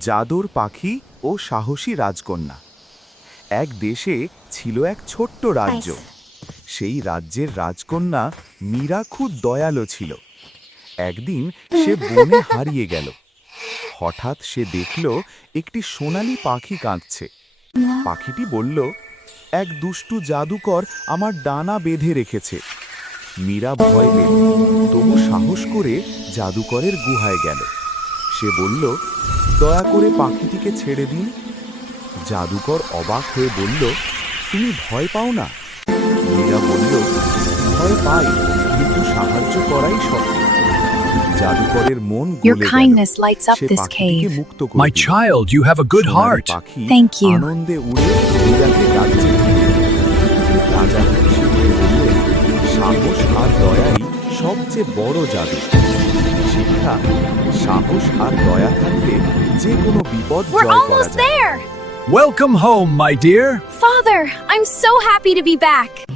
জাদুর পাখি ও সাহসী রাজকন্যা। এক দেশে ছিল এক ছোট্ট রাজ্য। সেই রাজ্যের রাজকন্যা মীরা খুব দয়ালু ছিল। একদিন সে বনে হারিয়ে গেল। হঠাৎ সে দেখল একটি সোনালী পাখি কাঁদছে। পাখিটি বলল, এক দুষ্টু জাদুকর আমার ডানা বেঁধে রেখেছে। মীরা ভয় পেল, তবু সাহস করে জাদুকরের গুহায় গেল। সে বলল, দয়া করে পাখিটিকে ছেড়ে দিন। জাদুকর অবাক হয়ে বলল, তুমি ভয় পাও না? মীরা বলল, ভয় পাই, কিন্তু সাহায্য করাই সত্য। জাদুকরের মন Your গলে গেল। kindness lights up say this পাখিটিকে cave. মুক্ত করে My দিল। child, you have a good Sonali heart. পাখি Thank you. আনন্দে উড়ে মীরাকে রাজ্যে ফিরে এলো। রাজা খুশি হয়ে বললেন, সাহস আর দয়াই সবচেয়ে বড় জাদু। শিক্ষা, সাহস আর দয়া থাকলে যে কোনো বিপদ We're জয় করা almost যায়। there! Welcome home, my dear. Father, I'm so happy to be back.